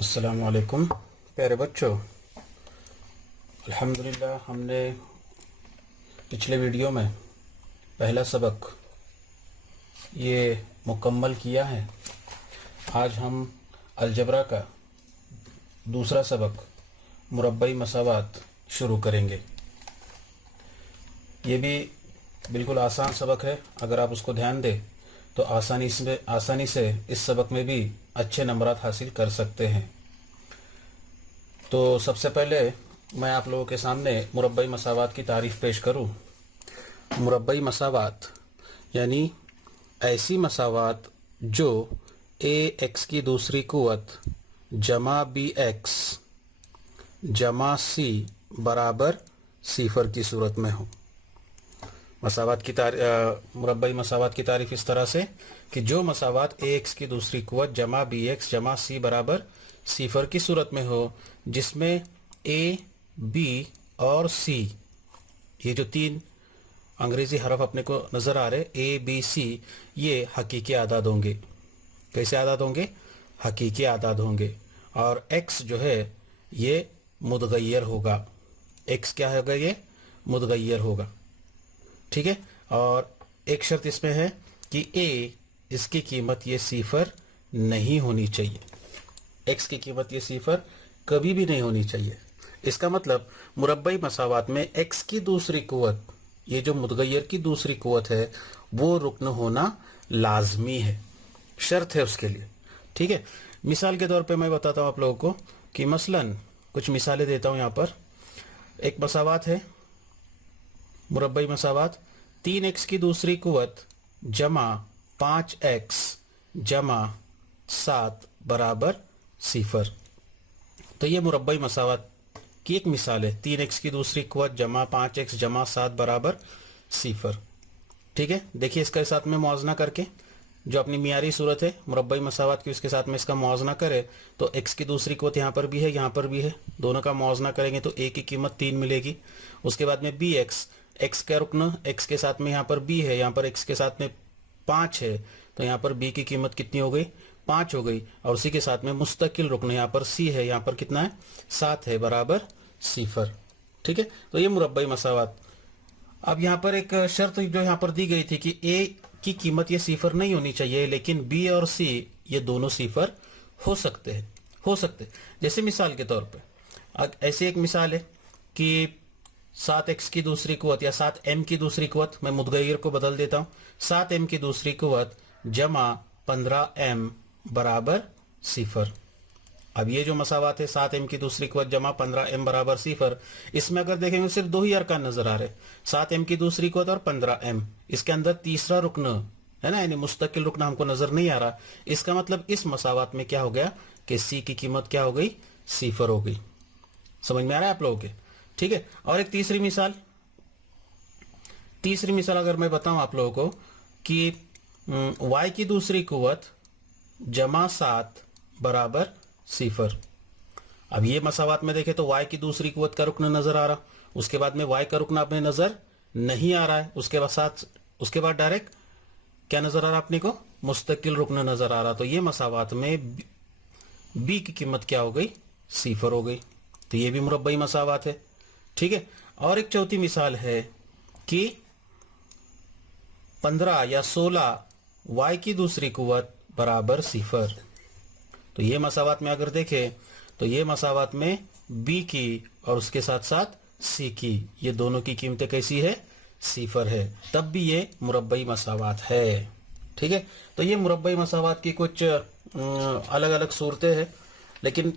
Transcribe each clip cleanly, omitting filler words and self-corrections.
अस्सलाम वालेकुम प्यारे बच्चों। अल्हम्दुलिल्लाह हमने पिछले वीडियो में पहला सबक ये मुकम्मल किया है। आज हम अलजबरा का दूसरा सबक मुरब्बई मसावात शुरू करेंगे। ये भी बिल्कुल आसान सबक है। अगर आप उसको ध्यान दें तो आसानी से इस सबक में भी अच्छे नंबरात हासिल कर सकते हैं। तो सबसे पहले मैं आप लोगों के सामने मुरब्बई मसावात की तारीफ़ पेश करूं। मुरब्बई मसावात यानी ऐसी मसावात जो ए एक्स की दूसरी कुवत जमा बी एक्स जमा सी बराबर सिफर की सूरत में हो। मुरब्बई मसावात की तारीफ इस तरह से कि जो मसावात ए एक्स की दूसरी कुवत जमा बी एक्स जमा सी बराबर सिफर की सूरत में हो, जिसमें ए बी और सी ये जो तीन अंग्रेजी हरफ अपने को नज़र आ रहे ए बी सी ये हकीकी आदाद होंगे। कैसे आदाद होंगे? हकीकी आदाद होंगे। और एक्स जो है ये मुतगय्यर होगा। एक्स क्या होगा? ये मुतगय्यर होगा। ठीक है। और एक शर्त इसमें है कि ए इसकी कीमत ये सिफर नहीं होनी चाहिए। एक्स की कीमत ये सिफर कभी भी नहीं होनी चाहिए। इसका मतलब मुरब्बई मसावात में एक्स की दूसरी कुवत ये जो मुतगय्यर की दूसरी कुवत है वो रुकन होना लाजमी है, शर्त है उसके लिए। ठीक है। मिसाल के तौर पे मैं बताता हूँ आप लोगों को कि मसलन कुछ मिसालें देता हूँ। यहाँ पर एक मसावात है मुरब्बई मसावात 3x की दूसरी कुवत जमा 5x जमा 7 बराबर सिफर। तो ये मुरब्बई मसावात की एक मिसाल है। 3x की दूसरी कुवत जमा 5x जमा 7 बराबर सिफर। ठीक है। देखिए इसके साथ में मुआवजना करके जो अपनी मियारी सूरत है मुरब्बई मसावात की उसके साथ में इसका मुआवजना करे तो x की दूसरी कुवत यहाँ पर भी है यहाँ पर भी है। दोनों का मुआवजना करेंगे तो a की कीमत 3 मिलेगी। उसके बाद में bx x का रुकन x के साथ में यहाँ पर b है, यहाँ पर x के साथ में 5 है तो यहाँ पर b की कीमत कितनी हो गई? 5 हो गई। और उसी के साथ में मुस्तकिल रुकन यहाँ पर c है, यहाँ पर कितना है? 7 है बराबर सिफर। ठीक है। तो ये मुरब्बई मसावात। अब यहाँ पर एक शर्त जो यहाँ पर दी गई थी कि a की कीमत ये सिफर नहीं होनी चाहिए, लेकिन b और c ये दोनों सिफर हो सकते हैं। जैसे मिसाल के तौर पे ऐसी एक मिसाल है कि 7x की दूसरी कुवत या 7m की दूसरी कुवत, मैं मुतगय्यर को बदल देता हूँ, 7m की दूसरी कुवत जमा 15m बराबर सिफर। अब ये जो मसावात है 7m की दूसरी कुवत जमा 15m बराबर सिफर, इसमें अगर देखेंगे सिर्फ दो ही अरकान नजर आ रहे, 7m की दूसरी कुवत और 15m। इसके अंदर तीसरा रुकन है ना, यानी मुस्तकिल रुकना हमको नजर नहीं आ रहा। इसका मतलब इस मसावात में क्या हो गया कि c की कीमत क्या हो गई? सिफर हो गई। समझ में आ रहा है आप लोगों के? ठीक है। और एक तीसरी मिसाल अगर मैं बताऊं आप लोगों को कि y की दूसरी कुवत जमा 7 बराबर सिफर। अब ये मसावात में देखें तो y की दूसरी कुवत का रुकन नजर आ रहा, उसके बाद में y का रुकन अपने नजर नहीं आ रहा है, उसके बाद डायरेक्ट क्या नजर आ रहा अपने को? मुस्तकिल रुकन नजर आ रहा। तो ये मसावात में b की कीमत क्या हो गई? सिफर हो गई। तो ये भी मुरब्बई मसावात है। ठीक है। और एक चौथी मिसाल है कि 15 या 16 y की दूसरी कुवत बराबर सिफर। तो ये मसावात में अगर देखें तो ये मसावात में b की और उसके साथ साथ c की ये दोनों की कीमतें कैसी है? सिफर है। तब भी ये मुरब्बई मसावात है। ठीक है। तो ये मुरब्बई मसावात की कुछ अलग अलग सूरतें हैं, लेकिन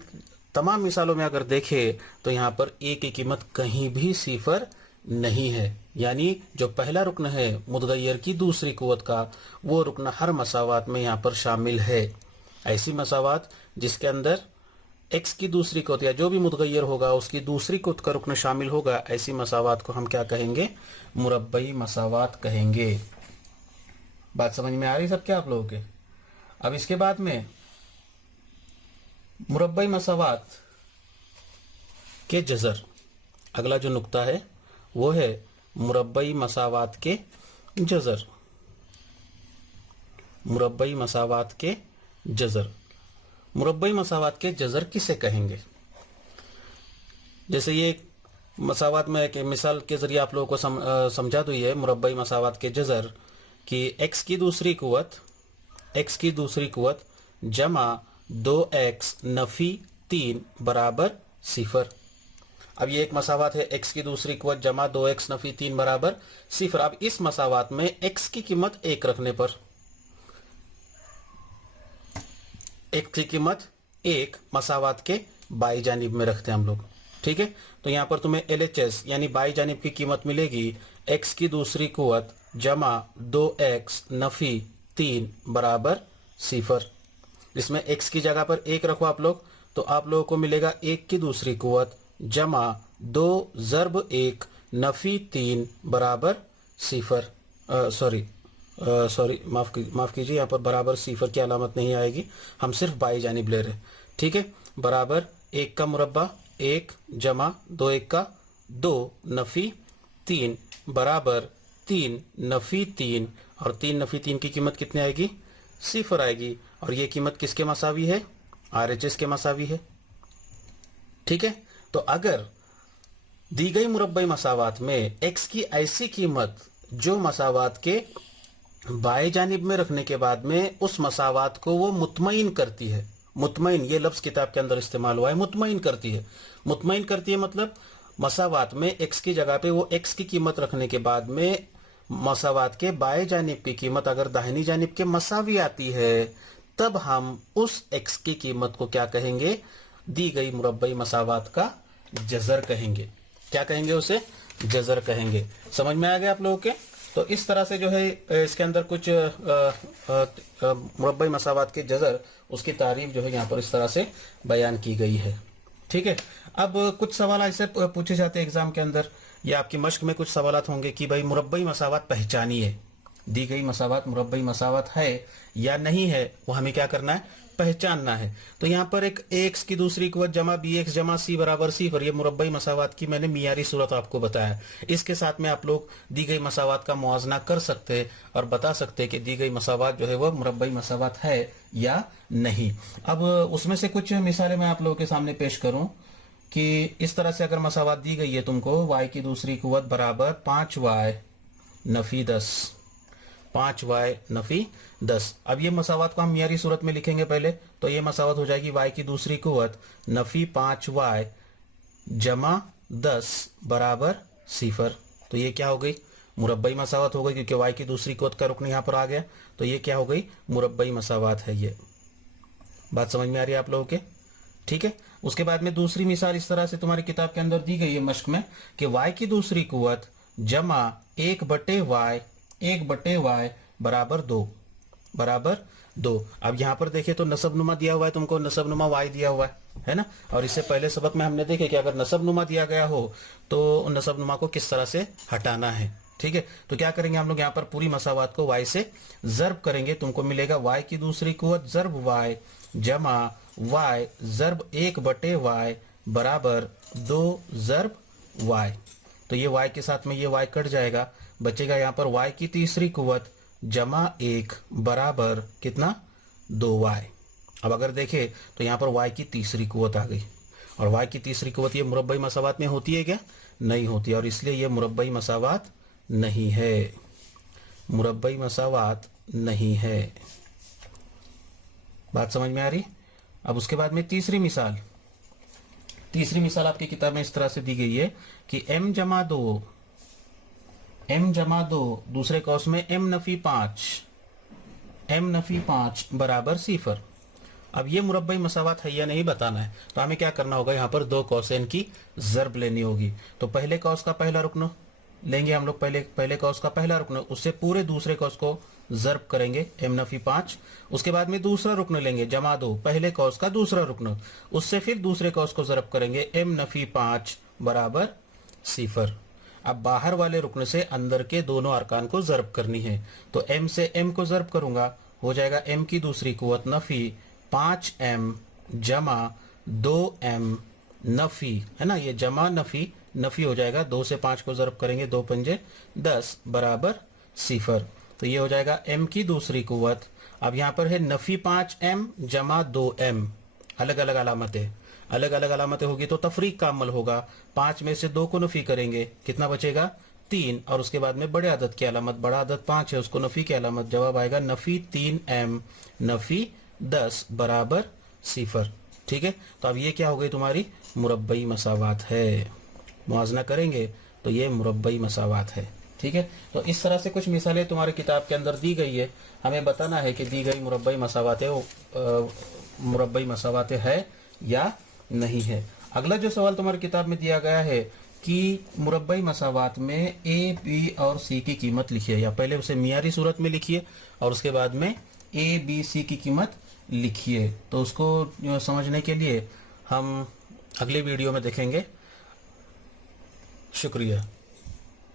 तमाम मिसालों में अगर देखें तो यहाँ पर a की कीमत कहीं भी सिफर नहीं है। यानी जो पहला रुकन है मुतगय्यर की दूसरी कुवत का वो रुकन हर मसावात में यहाँ पर शामिल है। ऐसी मसावात जिसके अंदर x की दूसरी कुवत या जो भी मुतगय्यर होगा उसकी दूसरी कुवत का रुकन शामिल होगा, ऐसी मसावात को हम क्या कहेंगे? मुरब्बई मसावात कहेंगे। बात समझ में आ रही सब क्या आप लोगों के? अब इसके बाद में मुरब्बई मसावात के जज़र, अगला जो नुक्ता है वो है मुरब्बई मसावात के जज़र। मुरब्बई मसावात के जज़र। मुरब्बई मसावात के जज़र किसे कहेंगे। जैसे ये मसावात में एक मिसाल के जरिए आप लोगों को समझा दो ये मुरब्बई मसावात के जज़र कि x की दूसरी कुव्वत जमा 2x नफी 3 बराबर 0। अब ये एक मसावात है x की दूसरी कुव्वत जमा 2x नफी 3 बराबर 0। अब इस मसावात में x की कीमत 1 रखने पर x की कीमत 1 मसावात के बाई जानिब में रखते हैं हम लोग, ठीक है। तो यहां पर तुम्हें LHS यानी बाई जानिब की कीमत मिलेगी x की दूसरी कुव्वत जमा 2x नफी 3 बराबर 0। इसमें x की जगह पर 1 रखो आप लोग, तो आप लोगों को मिलेगा 1 की दूसरी कुव्वत जमा 2 ज़र्ब 1 नफी 3 बराबर 0। सॉरी माफ कीजिए, यहाँ पर बराबर 0 की अलामत नहीं आएगी, हम सिर्फ बाई जानिब ले रहे, ठीक है। बराबर 1 का मुरब्बा 1 जमा 2 1 का 2 नफी 3 बराबर 3 नफी 3, और 3 नफी 3 की कीमत कितनी आएगी, 0 आएगी। और ये कीमत किसके मसावी है, RHS के मसावी है, ठीक है। तो अगर दी गई मुरब्बई मसावात में x की ऐसी कीमत जो मसावात के बाएं जानिब में रखने के बाद में उस मसावात को वो मुतमईन करती है, मुतमईन ये लफ्ज किताब के अंदर इस्तेमाल हुआ है, मुतमईन करती है। मुतमईन करती है मतलब मसावात में x की जगह पे वो x की कीमत रखने के बाद में मसावात के बाएं जानिब की कीमत अगर दाहिनी जानिब के मसावी आती है, तब हम उस x की कीमत को क्या कहेंगे, दी गई मुरब्बई मसावात का जज़र कहेंगे। क्या कहेंगे, उसे जज़र कहेंगे। समझ में आ गया आप लोगों के। तो इस तरह से जो है इसके अंदर कुछ मुरब्बई मसावात के जज़र, उसकी तारीफ जो है यहाँ पर इस तरह से बयान की गई है, ठीक है। अब कुछ सवाल ऐसे पूछे जाते हैं एग्जाम के अंदर, या आपकी मश्क में कुछ सवालात होंगे कि भाई मुरब्बई मसावात पहचानिए, दी गई मसावात मुरब्बई मसावात है या नहीं है, वो हमें क्या करना है, पहचानना है। तो यहाँ पर एक ax की दूसरी कुव्वत जमा bx जमा c बराबर 0, ये मुरब्बई मसावात की मैंने मियारी सूरत आपको बताया। इसके साथ में आप लोग दी गई मसावात का मुआजना कर सकते हैं और बता सकते हैं कि दी गई मसावात जो है वह मुरब्बई मसावात है या नहीं। अब उसमें से कुछ मिसालें मैं आप लोगों के सामने पेश करूं कि इस तरह से अगर मसावात दी गई है तुमको, y की दूसरी कुव्वत बराबर 5y नफी 10, 5y नफी 10। अब ये मसावात को हम मियारी सूरत में लिखेंगे पहले, तो ये मसावत हो जाएगी y की दूसरी कुव्वत नफी 5y जमा 10 बराबर 0। तो ये क्या हो गई, मुरब्बई मसावत हो गई, क्योंकि y की दूसरी कुव्वत का रुकन यहाँ पर आ गया, तो ये क्या हो गई, मुरब्बई मसावत है। ये बात समझ में आ रही है आप लोगों के, ठीक है। उसके बाद में दूसरी मिसाल इस तरह से तुम्हारी किताब के अंदर दी गई है मश्क में कि y की दूसरी कुव्वत जमा 1/y बराबर 2। अब यहाँ पर देखे तो नसबनुमा दिया हुआ है तुमको, नसबनुमा y दिया हुआ है ना। और इससे पहले सबक में हमने देखे कि अगर नसबनुमा दिया गया हो तो नसबनुमा को किस तरह से हटाना है, ठीक है। तो क्या करेंगे हम लोग, यहाँ पर पूरी मसावात को y से जर्ब करेंगे, तुमको मिलेगा y की दूसरी कुव्वत जर्ब y जमा y जर्ब 1/y बराबर 2 जर्ब y। तो ये y के साथ में ये y कट जाएगा, बचेगा यहाँ पर y की तीसरी कुव्वत जमा 1 बराबर कितना, 2y। अब अगर देखे तो यहाँ पर y की तीसरी कुव्वत आ गई, और y की तीसरी कुव्वत ये मुरब्बई मसावात में होती है क्या, नहीं होती, और इसलिए ये मुरब्बई मसावात नहीं है, मुरब्बई मसावात नहीं है। बात समझ में आ रही। अब उसके बाद में तीसरी मिसाल आपकी किताब में इस तरह से दी गई है कि m जमा 2 दूसरे कौस में m नफी 5 बराबर 0। अब ये मुरब्बई मसावात है या नहीं बताना है, तो हमें क्या करना होगा, यहाँ पर 2 कौसेन की जर्ब लेनी होगी। तो पहले कौस का पहला रुकन लेंगे हम लोग, पहले कौस का पहला रुकन, उससे पूरे दूसरे कौस को जर्ब करेंगे m नफी 5। उसके बाद में दूसरा रुकन लेंगे जमा 2, पहले कौस का दूसरा रुकन, उससे फिर दूसरे कौस को जर्ब करेंगे m नफी 5 बराबर 0। अब बाहर वाले रुकन से अंदर के दोनों अरकान को जर्ब करनी है, तो m से m को जर्ब करूंगा, हो जाएगा m की दूसरी कुव्वत नफी 5m जमा 2m नफी, है ना, ये जमा नफी हो जाएगा, 2 से 5 को जर्ब करेंगे, 2 पंजे 10 बराबर 0। तो ये हो जाएगा m की दूसरी कुव्वत। अब यहाँ पर है नफी 5m जमा 2m, अलग अलग अलामतें, अलग अलग अलामतें होगी तो तफरीक का अमल होगा। 5 में से 2 को नफी करेंगे, कितना बचेगा 3, और उसके बाद में बड़े अदद की अलामत, बड़ा अदद 5 है, उसको नफी की अलामत, जवाब आएगा नफी 3m नफी 10 बराबर 0। ठीक है, तो अब ये क्या हो गई तुम्हारी मुरब्बई मसावात है। मुआजना करेंगे तो ये मुरब्बई मसावात है। ठीक है, तो इस तरह से कुछ मिसालें तुम्हारी किताब के अंदर दी गई है। हमें बताना है कि दी गई मुरब्बई मसावातें मुरब्बई मसावातें है या नहीं है। अगला जो सवाल तुम्हारी किताब में दिया गया है कि मुरब्बई मसावात में ए बी और सी की कीमत लिखिए, या पहले उसे मियारी सूरत में लिखिए और उसके बाद में ए बी सी की कीमत लिखिए। तो उसको समझने के लिए हम अगले वीडियो में देखेंगे। शुक्रिया।